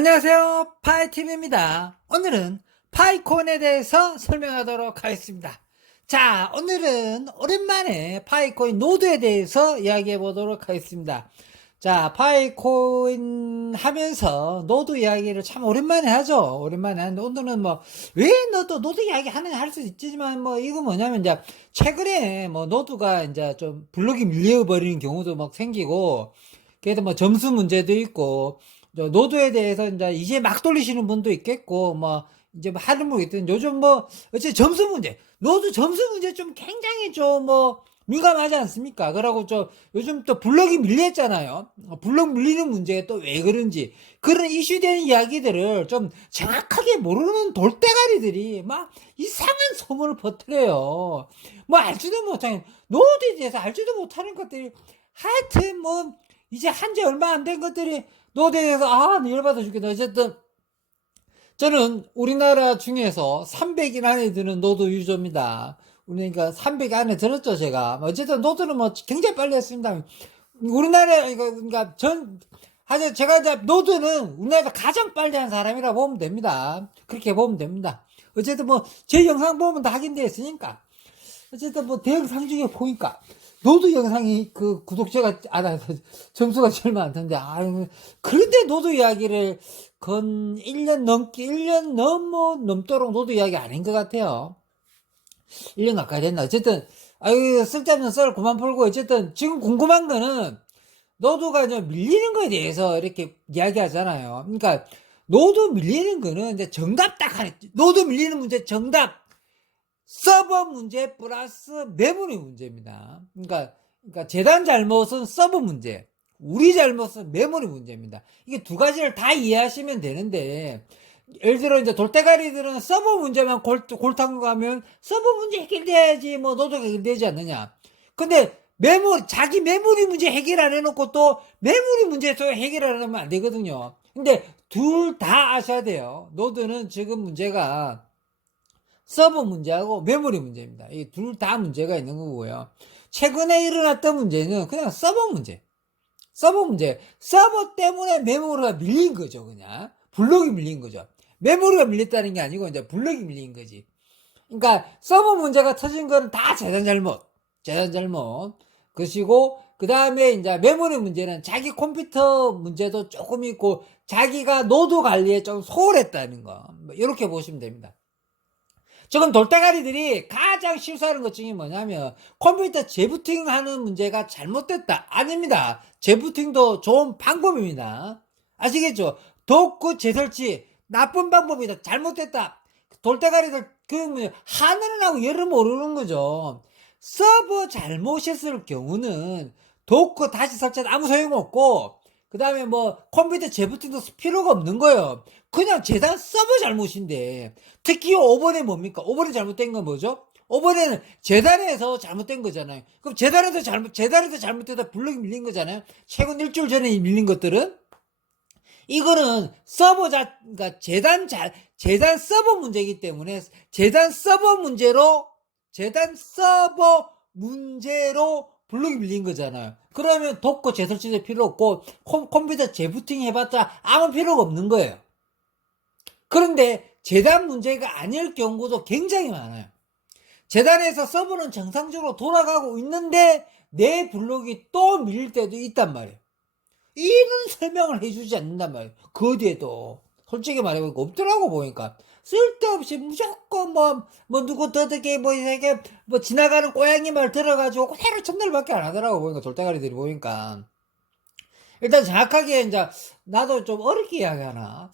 안녕하세요, 파이TV입니다. 오늘은 파이콘에 대해서 설명하도록 하겠습니다. 자, 오늘은 오랜만에 파이코인 노드에 대해서 이야기해 보도록 하겠습니다. 자, 파이코인 하면서 노드 이야기를 참 오랜만에 하죠. 오랜만에 하는데 오늘은 왜 너도 노드 이야기 하느냐 할 수 있지만 이거 뭐냐면 이제 최근에 노드가 이제 좀 블록이 밀려버리는 경우도 생기고, 그래도 점수 문제도 있고, 노드에 대해서 이제 막 돌리시는 분도 있겠고, 이제 하는 분이 있든, 요즘 어째 점수 문제, 노드 점수 문제 좀 굉장히 민감하지 않습니까? 그러고 요즘 또 블럭이 밀렸잖아요. 블럭 밀리는 문제가 또 왜 그런지, 그런 이슈된 이야기들을 좀 정확하게 모르는 돌대가리들이 막 이상한 소문을 퍼뜨려요. 알지도 못하는, 노드에 대해서 알지도 못하는 것들이, 하여튼 이제 한지 얼마 안 된 것들이 노드에 대해서 열받아 죽겠다. 어쨌든 저는 우리나라 중에서 300인 안에 드는 노드 유저입니다. 그러니까 300 안에 들었죠, 제가. 어쨌든 노드는 굉장히 빨리 했습니다. 우리나라, 그러니까 제가 이제 노드는 우리나라에서 가장 빨리 한 사람이라 보면 됩니다. 그렇게 보면 됩니다. 어쨌든 제 영상 보면 다 확인되어 있으니까. 어쨌든 대영상 중에 보니까 노드 영상이 구독자가 점수가 제일 많던데, 그런데 노드 이야기를 1년 넘도록 노드 이야기 아닌 것 같아요. 1년 가까이 됐나. 어쨌든 쓸데없는 썰 그만 풀고, 어쨌든 지금 궁금한 거는 노드가 이제 밀리는 거에 대해서 이렇게 이야기하잖아요. 그러니까 노드 밀리는 거는 이제 정답 딱 하네. 노드 밀리는 문제 정답, 서버 문제 플러스 메모리 문제입니다. 그러니까 재단 잘못은 서버 문제, 우리 잘못은 메모리 문제입니다. 이게 두 가지를 다 이해하시면 되는데, 예를 들어 이제 돌대가리들은 서버 문제만 골탕 가면 서버 문제 해결돼야지 노드가 해결되지 않느냐. 근데 자기 메모리 문제 해결 안 해놓고 또 메모리 문제 또 해결 안 하면 안 되거든요. 근데 둘 다 아셔야 돼요. 노드는 지금 문제가 서버 문제하고 메모리 문제입니다. 이 둘 다 문제가 있는 거고요. 최근에 일어났던 문제는 그냥 서버 문제. 서버 때문에 메모리가 밀린 거죠, 그냥. 블록이 밀린 거죠. 메모리가 밀렸다는 게 아니고 이제 블록이 밀린 거지. 그러니까 서버 문제가 터진 거는 다 재단 잘못. 그것이고, 그 다음에 이제 메모리 문제는 자기 컴퓨터 문제도 조금 있고, 자기가 노드 관리에 좀 소홀했다는 거. 이렇게 보시면 됩니다. 지금 돌대가리들이 가장 실수하는 것 중에 뭐냐면 컴퓨터 재부팅 하는 문제가 잘못됐다. 아닙니다. 재부팅도 좋은 방법입니다. 아시겠죠? 도크 재설치 나쁜 방법이다. 잘못됐다. 돌대가리들 하늘은 하고 열을 모르는 거죠. 서버 잘못했을 경우는 도크 다시 설치는 아무 소용없고, 그 다음에 컴퓨터 재부팅도 필요가 없는 거예요. 그냥 재단 서버 잘못인데, 특히 5번에 뭡니까? 5번에 잘못된 건 뭐죠? 5번에는 재단에서 잘못된 거잖아요. 그럼 재단에서 잘못되다 블록이 밀린 거잖아요. 최근 일주일 전에 밀린 것들은? 이거는 그러니까 재단 서버 문제이기 때문에, 재단 서버 문제로 블록이 밀린 거잖아요. 그러면 도커 재설치도 필요 없고 컴퓨터 재부팅 해봤자 아무 필요가 없는 거예요. 그런데 재단 문제가 아닐 경우도 굉장히 많아요. 재단에서 서버는 정상적으로 돌아가고 있는데 내 블록이 또 밀릴 때도 있단 말이에요. 이런 설명을 해주지 않는단 말이에요. 그 뒤에도 솔직히 말해보니까 없더라고. 보니까 쓸데없이 무조건 누구 더덕에 이렇게 지나가는 고양이 말 들어가지고 그대로 첫날밖에 안 하더라고. 보니까 돌대가리들이 보니까. 일단 정확하게 이제 나도 좀 어렵게 이야기하나,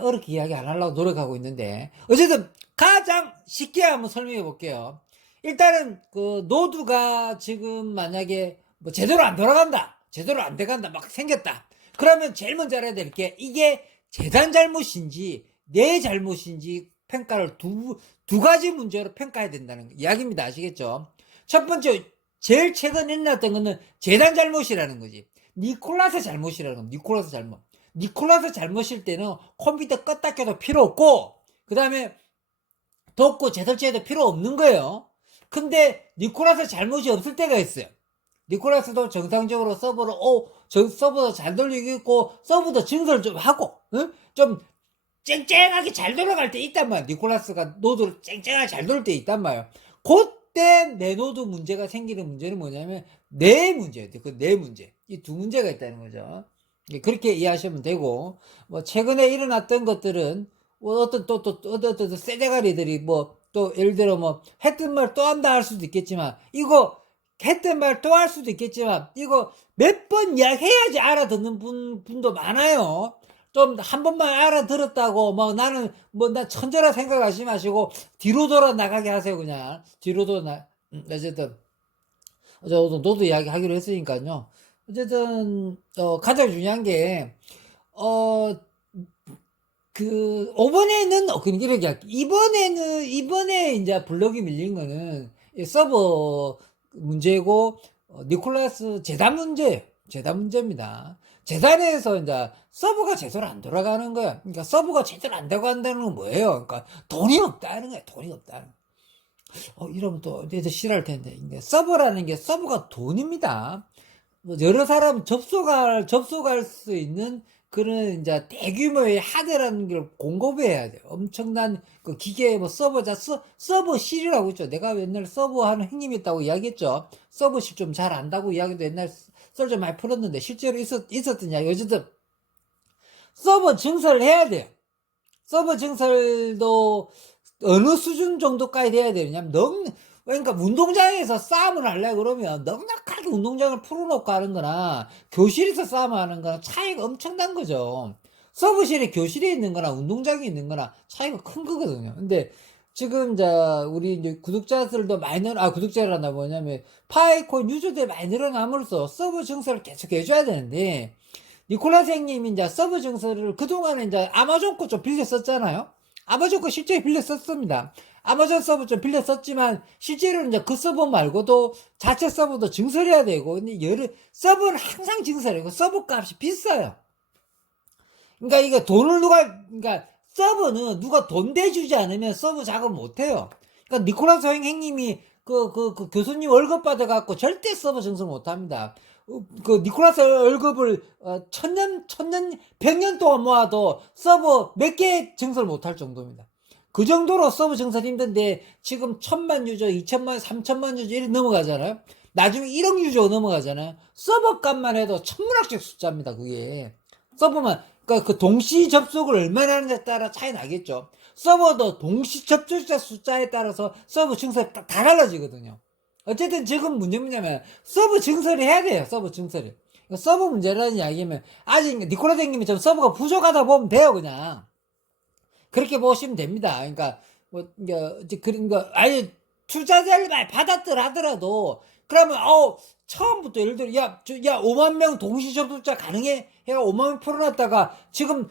어렵게 이야기 안 하려고 노력하고 있는데, 어쨌든 가장 쉽게 한번 설명해 볼게요. 일단은 노드가 지금 만약에 제대로 안 돌아간다, 제대로 안 돼간다, 막 생겼다. 그러면 제일 먼저 알아야 될 게 이게 재단 잘못인지 내 잘못인지 평가를 두 가지 문제로 평가해야 된다는 이야기입니다. 아시겠죠? 첫 번째, 제일 최근 일어났던 거는 재단 잘못이라는 거지. 니콜라스 잘못이라는 겁니다. 니콜라스 잘못일 때는 컴퓨터 껐다 켜도 필요 없고, 그 다음에 덮고 재설치해도 필요 없는 거예요. 근데 니콜라스 잘못이 없을 때가 있어요. 니콜라스도 정상적으로 서버를, 서버도 잘 돌리고 있고, 서버도 증설 좀 하고, 응? 좀 쨍쨍하게 잘 돌아갈 때 있단 말이야. 니콜라스가 노드를 쨍쨍하게 잘 돌 때 있단 말이야. 그때 내 노드 문제가 생기는 문제는 뭐냐면, 내 문제예요. 내 문제. 이 두 문제가 있다는 거죠. 그렇게 이해하시면 되고, 뭐, 최근에 일어났던 것들은, 어떤 쎄대가리들이 또, 예를 들어 했던 말 또 한다 할 수도 있겠지만, 했던 말 또 할 수도 있겠지만, 이거 몇 번 이야기해야지 알아듣는 분도 많아요. 좀 한 번만 알아들었다고 나는 나 천재라 생각하지 마시고 뒤로 돌아 나가게 하세요. 그냥 뒤로 돌아 어쨌든 너도 이야기 하기로 했으니까요. 어쨌든 가장 중요한 게 이번에는 이렇게 할게. 이번에 이제 블록이 밀린 거는 이 서버 문제고, 니콜라스 재단 문제입니다. 재단에서 이제 서버가 제대로 안 돌아가는 거야. 그러니까 서버가 제대로 안 돌아간다는 건 뭐예요? 그러니까 돈이 없다는 거야. 돈이 없다는 거. 이러면 또 애들 싫어할 텐데. 근데 서버가 돈입니다. 여러 사람 접속할 수 있는 그런 이제 대규모의 하드라는 걸 공급해야 돼요. 엄청난 그 기계 서버실이라고 있죠. 내가 옛날 서버 하는 형님이 있다고 이야기했죠. 서버실 좀 잘 안다고 이야기도 옛날 썰 좀 많이 풀었는데 실제로 있었던 이야기. 어쨌든 서버 증설을 해야 돼요. 서버 증설도 어느 수준 정도까지 돼야 되느냐면 그러니까 운동장에서 싸움을 하려 그러면 넉넉하게 운동장을 풀어놓고 하는 거나 교실에서 싸움 하는 거나 차이가 엄청난 거죠. 서버실에 교실에 있는 거나 운동장에 있는 거나 차이가 큰 거거든요. 근데 지금 우리 이제 구독자들도 구독자란다 뭐냐면 파이콘 유저들이 많이 늘어남으로써 서버 증설을 계속 해줘야 되는데, 니콜라 선생님이 이제 서버 증설을 그동안에 이제 아마존 거 좀 빌려 썼잖아요. 아마존 거 실제 빌려 썼습니다. 아마존 서버 좀 빌려 썼지만 실제로 이제 그 서버 말고도 자체 서버도 증설해야 되고, 근데 서버는 항상 증설이고 서버 값이 비싸요. 그러니까 이게 그러니까 서버는 누가 돈 대주지 않으면 서버 작업 못 해요. 그러니까 니콜라스 형님이 그 교수님 월급 받아갖고 절대 서버 증설 못 합니다. 그 니콜라스 월급을 100년 동안 모아도 서버 몇 개 증설 못 할 정도입니다. 그 정도로 서버 증설 힘든데 지금 1000만 유저, 2000만, 3000만 유저 이렇게 넘어가잖아요. 나중에 1억 유저 넘어가잖아요. 서버 값만 해도 천문학적 숫자입니다. 그게 서버만, 그러니까 그 동시 접속을 얼마나 하느냐에 따라 차이 나겠죠. 서버도 동시 접속자 숫자에 따라서 서버 증설이 다 달라지거든요. 어쨌든 지금 문제는 뭐냐면 서버 증설을 해야 돼요. 서버 증설을. 서버 문제라는 이야기면 아직 니콜라 선생님이 좀 서버가 부족하다 보면 돼요. 그냥 그렇게 보시면 됩니다. 그러니까 이제 그런 거 아예 투자자를 많이 받았더라 하더라도, 그러면 처음부터 예를 들어 야 5만 명 동시 접속자 가능해 해가 5만 명 풀어놨다가 지금은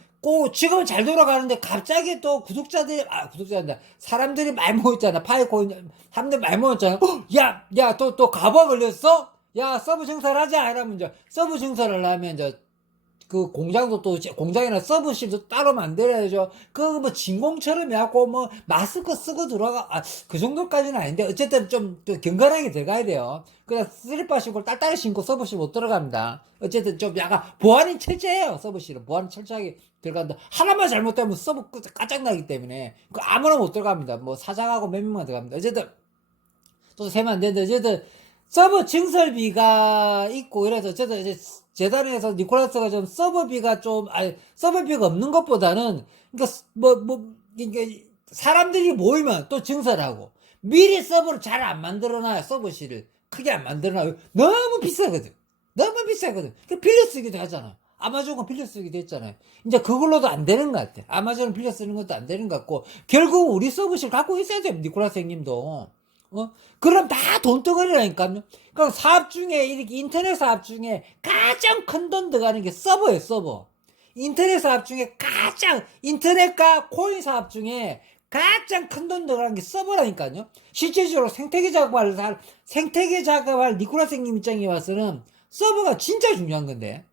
잘 돌아가는데 갑자기 또 구독자들이 사람들이 많이 모였잖아. 파이코인 사람들 많이 모였잖아. 또 가봐 걸렸어? 야 서버 증설하자 이러면 이제 서버 증설을 하면 이제 그 공장도 또 공장이나 서버실도 따로 만들어야죠. 그거 진공처럼 해갖고 마스크 쓰고 들어가 그 정도까지는 아닌데 어쨌든 좀 견고하게 들어가야 돼요. 그냥 슬리퍼 신고 딸딸이 신고 서버실 못 들어갑니다. 어쨌든 좀 약간 보안이 철저해요. 서버실은 보안이 철저하게 들어간다. 하나만 잘못되면 서버 까짝나기 때문에 아무나 못 들어갑니다. 사장하고 몇 명만 들어갑니다. 어쨌든 또 세면 안 되는데 어쨌든 서버 증설비가 있고 이래서 어쨌든 이제 재단에서 니콜라스가 좀 서버비가 없는 것보다는 그러니까 사람들이 모이면 또 증설하고 미리 서버를 잘 안 만들어놔요. 서버실을 크게 안 만들어놔요. 너무 비싸거든. 빌려 쓰기도 하잖아. 아마존은 빌려 쓰기도 했잖아요. 이제 그걸로도 안 되는 것 같아. 아마존은 빌려 쓰는 것도 안 되는 것 같고, 결국 우리 서버실 갖고 있어야 돼요. 니콜라스 형님도. 그럼 다 돈덩어리라니까요. 그럼 사업 중에, 이렇게 인터넷 사업 중에 가장 큰 돈 들어가는 게 서버예요, 서버. 인터넷 사업 중에 인터넷과 코인 사업 중에 가장 큰 돈 들어가는 게 서버라니까요. 실질적으로 생태계 작업할 니콜라스 형님 입장에 와서는 서버가 진짜 중요한 건데.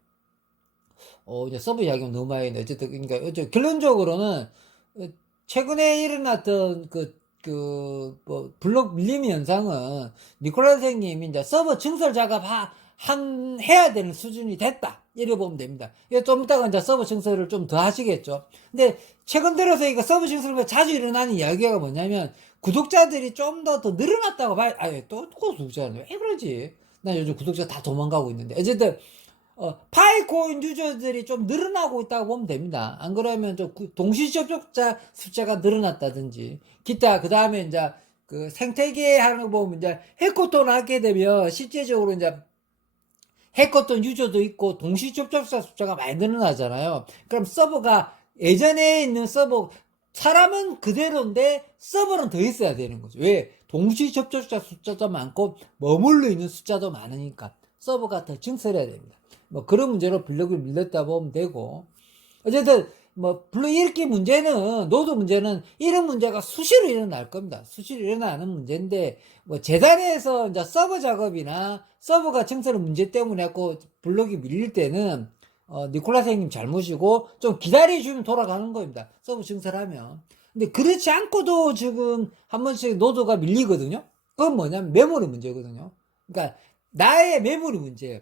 이제 서버 이야기는 너무 많이 했는데, 어쨌든, 그러니까, 결론적으로는, 최근에 일어났던 블록 밀림 현상은 니콜라 선생님이 이제 서버 증설 작업 해야 되는 수준이 됐다. 이래 보면 됩니다. 좀 이따가 이제 서버 증설을 좀 더 하시겠죠. 근데 최근 들어서 이거 서버 증설이 자주 일어나는 이야기가 뭐냐면 구독자들이 좀 더 늘어났다고 또 구독자는 왜 그러지? 나 요즘 구독자 다 도망가고 있는데. 어쨌든, 파이코인 유저들이 좀 늘어나고 있다고 보면 됩니다. 안 그러면 좀 동시 접촉자 숫자가 늘어났다든지, 기타, 그 다음에 이제 그 생태계 하는 거 보면 이제 해커톤 하게 되면 실제적으로 이제 해커톤 유저도 있고 동시 접촉자 숫자가 많이 늘어나잖아요. 그럼 서버가 예전에 있는 서버, 사람은 그대로인데 서버는 더 있어야 되는 거죠. 왜? 동시 접촉자 숫자도 많고 머물러 있는 숫자도 많으니까 서버가 더 증설해야 됩니다. 뭐 그런 문제로 블록을 밀렸다 보면 되고, 어쨌든 블록 읽기 문제는, 노드 문제는 이런 문제가 수시로 일어날 겁니다. 수시로 일어나는 문제인데, 재단에서 이제 서버 작업이나 서버가 증설의 문제 때문에 갖고 블록이 밀릴 때는 니콜라 선생님 잘못이고 좀 기다려주면 돌아가는 겁니다. 서버 증설하면. 근데 그렇지 않고도 지금 한 번씩 노드가 밀리거든요. 그건 뭐냐면 메모리 문제거든요. 그러니까 나의 메모리 문제예요.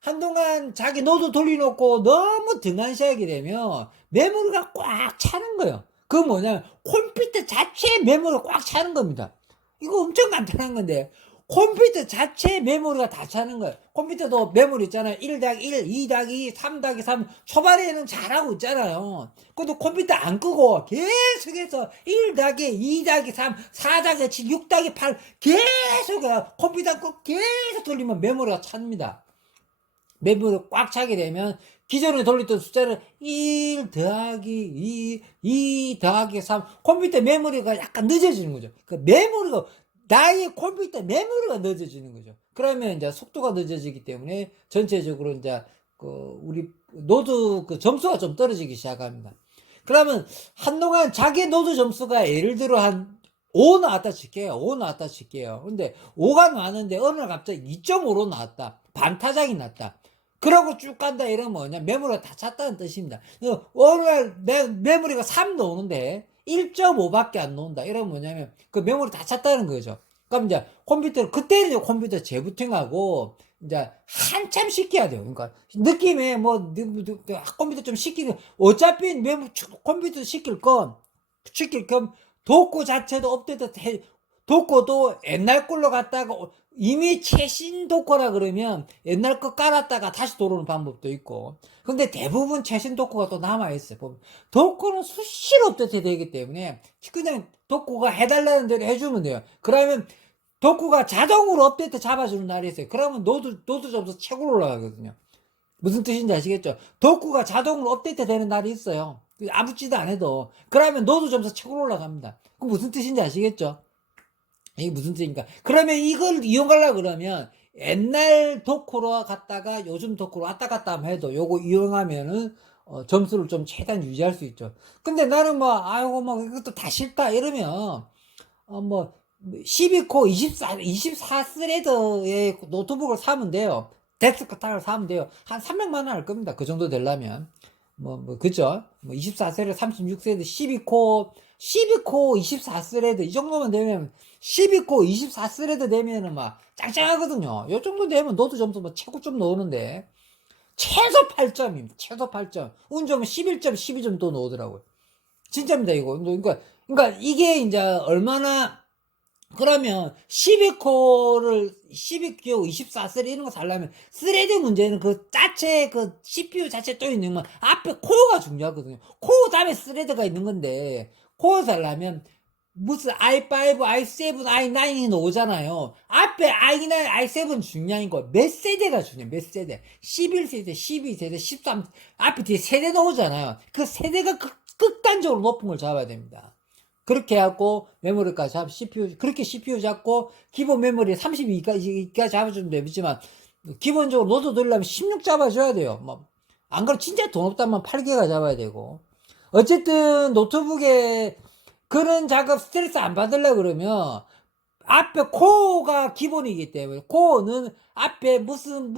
한동안 자기 노드 돌려놓고 너무 등한시하게 되면 메모리가 꽉 차는 거예요. 그건 뭐냐면 컴퓨터 자체의 메모리가 꽉 차는 겁니다. 이거 엄청 간단한 건데 컴퓨터 자체의 메모리가 다 차는 거예요. 컴퓨터도 메모리 있잖아요. 1-1, 2-2, 3-3 초반에는 잘하고 있잖아요. 그래도 컴퓨터 안 끄고 계속해서 1-2, 2-3, 4-7, 6-8 계속 컴퓨터 안 끄고 계속 돌리면 메모리가 찹니다. 메모리가 꽉 차게 되면 기존에 돌렸던 숫자를 1 더하기 2 더하기 3 컴퓨터 메모리가 약간 늦어지는 거죠. 그 메모리가 나의 컴퓨터 메모리가 늦어지는 거죠. 그러면 이제 속도가 늦어지기 때문에 전체적으로 이제 우리 노드 점수가 좀 떨어지기 시작합니다. 그러면 한동안 자기 노드 점수가 예를 들어 한 5 나왔다 칠게요. 5 나왔다 칠게요. 근데 5가 나왔는데 어느 날 갑자기 2.5로 나왔다. 반타작이 났다. 그러고 쭉 간다 이러면 뭐냐, 메모리가 다 찼다는 뜻입니다. 어느 날 메모리가 3 나오는데 1.5밖에 안 나온다 이러면 뭐냐면 그 메모리 다 찼다는 거죠. 그럼 이제 그때는 이제 컴퓨터 재부팅하고 이제 한참 시켜야 돼요. 그러니까 느낌에 컴퓨터 좀 시키는, 어차피 컴퓨터 시킬 겸 도구 자체도 업데이트 도구도 옛날 걸로 갔다가 이미 최신 도구라 그러면 옛날 거 깔았다가 다시 돌아오는 방법도 있고, 근데 대부분 최신 도구가 또 남아있어요. 도구는 수시로 업데이트 되기 때문에 그냥 도구가 해달라는 대로 해주면 돼요. 그러면 도구가 자동으로 업데이트 잡아주는 날이 있어요. 그러면 노드 점수 최고로 올라가거든요. 무슨 뜻인지 아시겠죠? 도구가 자동으로 업데이트 되는 날이 있어요. 아무 짓도 안 해도. 그러면 노드 점수 최고로 올라갑니다. 그 무슨 뜻인지 아시겠죠? 이게 무슨 뜻입니까? 그러면 이걸 이용하려고 그러면 옛날 도쿠로 갔다가 요즘 도쿠로 왔다 갔다 하면 해도 요거 이용하면은 점수를 좀 최대한 유지할 수 있죠. 근데 나는 이것도 다 싫다 이러면 12코어 24 스레드의 노트북을 사면 돼요. 데스크탑을 사면 돼요. 한 300만 원 할 겁니다. 그 정도 되려면. 그죠? 24스레드, 36스레드, 12코어 24스레드, 이 정도만 되면, 12코어 24스레드 되면은 짱짱하거든요. 요 정도 되면 노드 점수 최고 좀 나오는데, 최소 8점입니다. 최소 8점. 운 좋으면 11점, 12점 또 나오더라고요. 진짜입니다, 이거. 그러니까 이게 이제 얼마나, 그러면 12코어를 24스레드 이런 거 살려면 스레드 문제는 그 자체 CPU 자체 또 있는 건 앞에 코어가 중요하거든요. 코어 다음에 스레드가 있는 건데, 코어 살려면 무슨 i5, i7, i9이 나오잖아요. 앞에 i9, i7 중요한 거 몇 세대가 중요해. 몇 세대. 11세대, 12세대, 13 앞에 뒤에 세대 나오잖아요. 그 세대가 극단적으로 높은 걸 잡아야 됩니다. 그렇게 해갖고 메모리까지 CPU 그렇게 CPU 잡고 기본 메모리 32까지 잡아주면 되지만 기본적으로 노드 돌리려면 16 잡아줘야 돼요. 안 그러면 진짜 돈 없다면 8기가 잡아야 되고, 어쨌든 노트북에 그런 작업 스트레스 안 받으려고 그러면 앞에 코어가 기본이기 때문에, 코어는 앞에 무슨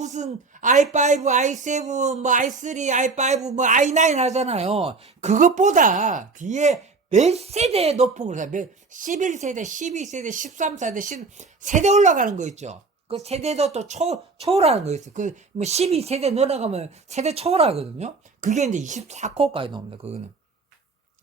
i5, i7, i3, i5, i9 하잖아요. 그것보다 뒤에 몇 세대 높은 걸, 11세대, 12세대, 13세대, 10세대 올라가는 거 있죠. 그 세대도 또 초월하는 거 있어요. 뭐 12세대 넘어가면 세대 초월하거든요. 그게 이제 24코어까지 나옵니다, 그거는.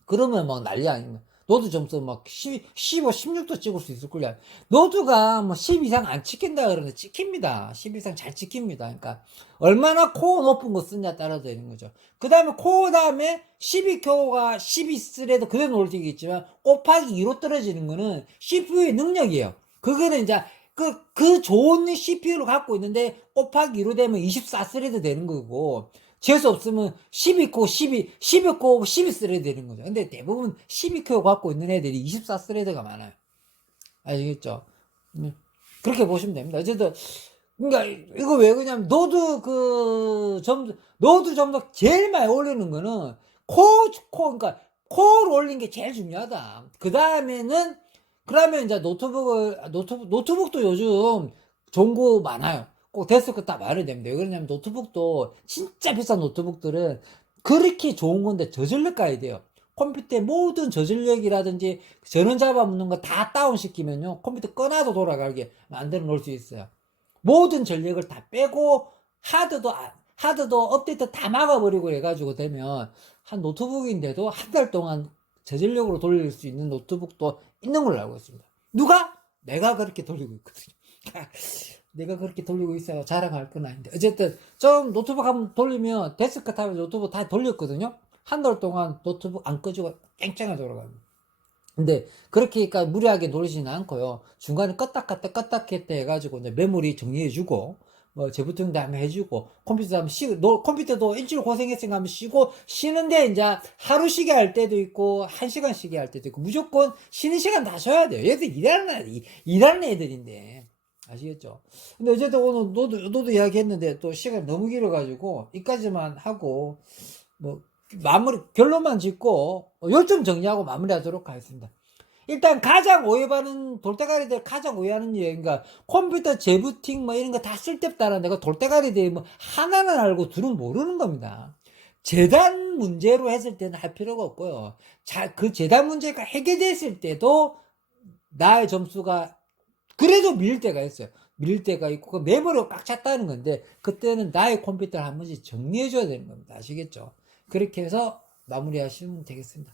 그러면 막 난리 아닙니다. 노드 점수 막 15, 16도 찍을 수 있을 걸요. 노드가 뭐 10 이상 안 찍힌다 그러는데 찍힙니다. 10 이상 잘 찍힙니다. 그러니까 얼마나 코어 높은 거 쓰냐 따라서 되는 거죠. 그 다음에 코어 다음에 12코어가 12스레드 그대로 놓을 수 있겠지만 곱하기 2로 떨어지는 거는 CPU의 능력이에요. 그거는 이제 그 좋은 CPU를 갖고 있는데 곱하기 2로 되면 24스레드 되는 거고, 재수 없으면 12코, 12코, 12스레드 되는 거죠. 근데 대부분 12코 갖고 있는 애들이 24스레드가 많아요. 아시겠죠? 그렇게 보시면 됩니다. 어쨌든, 그러니까, 이거 왜 그러냐면, 노드 점수 제일 많이 올리는 거는, 그러니까, 코어를 올린 게 제일 중요하다. 그 다음에는, 그러면 이제 노트북도 요즘 좋은 거 많아요. 꼭 데스크 다 말해야 됩니다. 왜 그러냐면 노트북도 진짜 비싼 노트북들은 그렇게 좋은 건데 저전력 가야 돼요. 컴퓨터의 모든 저전력이라든지 전원 잡아먹는 거 다 다운시키면요, 컴퓨터 꺼놔도 돌아가게 만들어 놓을 수 있어요. 모든 전력을 다 빼고 하드도 업데이트 다 막아버리고 해가지고 되면 한 노트북인데도 한 달 동안 저전력으로 돌릴 수 있는 노트북도 있는 걸로 알고 있습니다. 누가? 내가 그렇게 돌리고 있거든요. 내가 그렇게 돌리고 있어요. 자랑할 건 아닌데. 어쨌든, 좀 노트북 한번 돌리면, 데스크탑에 노트북 다 돌렸거든요? 한 달 동안 노트북 안 꺼지고 쨍쨍하게 돌아갑니다. 근데, 그렇게 무리하게 돌리지는 않고요. 중간에 껐다 껐다 했다 해가지고, 이제 메모리 정리해주고, 뭐, 재부팅도 한번 해주고, 컴퓨터도 일주일 고생했으니까 한번 쉬고, 쉬는데, 이제, 하루 쉬게 할 때도 있고, 1시간 쉬게 할 때도 있고, 무조건 쉬는 시간 다 쉬어야 돼요. 얘들 일하는 애들인데. 아시겠죠? 근데 어쨌든 오늘 노드 이야기 했는데 또 시간이 너무 길어가지고 이까지만 하고 뭐 결론만 짓고 요점 정리하고 마무리하도록 하겠습니다. 일단 가장 오해하는 돌대가리들 가장 오해하는 얘기가 컴퓨터 재부팅 뭐 이런 거 다 쓸데없다는 내가 돌대가리들 뭐 하나는 알고 둘은 모르는 겁니다. 재단 문제로 했을 때는 할 필요가 없고요. 그 재단 문제가 해결됐을 때도 나의 점수가 그래도 밀릴 때가 있어요. 밀릴 때가 있고, 그 메모리가 꽉 찼다는 건데, 그때는 나의 컴퓨터를 한 번씩 정리해줘야 되는 겁니다. 아시겠죠? 그렇게 해서 마무리하시면 되겠습니다.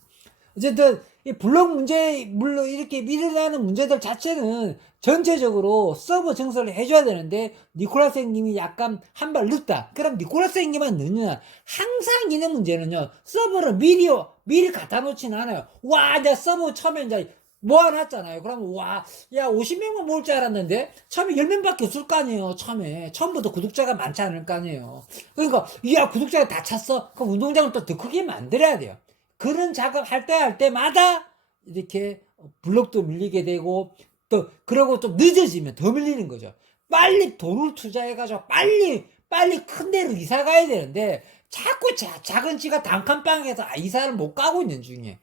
어쨌든, 이 블록 문제, 물론 이렇게 일어나는 문제들 자체는 전체적으로 서버 증설을 해줘야 되는데, 니콜라스 형님이 약간 한 발 늦다. 그럼 니콜라스 형님만 늦냐? 항상 있는 문제는요, 서버를 미리 갖다 놓지는 않아요. 와, 이제 서버 처음에 이제 모아놨잖아요. 그러면 와, 야 50명만 모을 줄 알았는데 처음에 10명밖에 없을 거 아니에요. 처음부터 구독자가 많지 않을 거 아니에요. 그러니까 야 구독자가 다 찼어. 그럼 운동장을 또 더 크게 만들어야 돼요. 그런 작업 할 때마다 이렇게 블록도 밀리게 되고, 또 그러고 좀 늦어지면 더 밀리는 거죠. 빨리 돈을 투자해가지고 빨리 큰 데로 이사 가야 되는데 자꾸 작은 지가 단칸방에서 이사를 못 가고 있는 중이에요.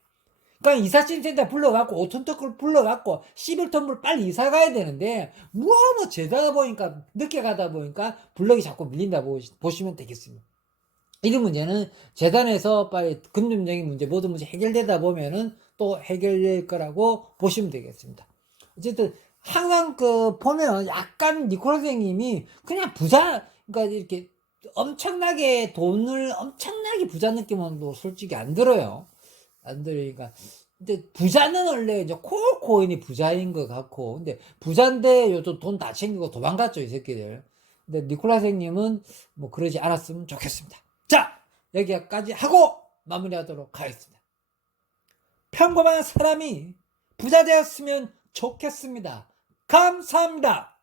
그러니까 이사짐센터 불러갖고 5톤 트럭을 불러갖고 11톤을 빨리 이사 가야 되는데 뭐 재다가 보니까 늦게 가다 보니까 블럭이 자꾸 밀린다 보시면 되겠습니다. 이런 문제는 재단에서 빨리 금융적인 문제 모든 문제 해결되다 보면은 또 해결될 거라고 보시면 되겠습니다. 어쨌든 항상 보면 약간 니콜라 선생님이 그냥 그러니까 이렇게 엄청나게 부자 느낌은 솔직히 안 들어요. 안 들으니까. 근데 부자는 원래 이제 코인이 부자인 것 같고, 근데 부자인데 요즘 돈 다 챙기고 도망갔죠, 이 새끼들. 근데 니콜라 선생님은 뭐 그러지 않았으면 좋겠습니다. 자, 여기까지 하고 마무리하도록 하겠습니다. 평범한 사람이 부자 되었으면 좋겠습니다. 감사합니다.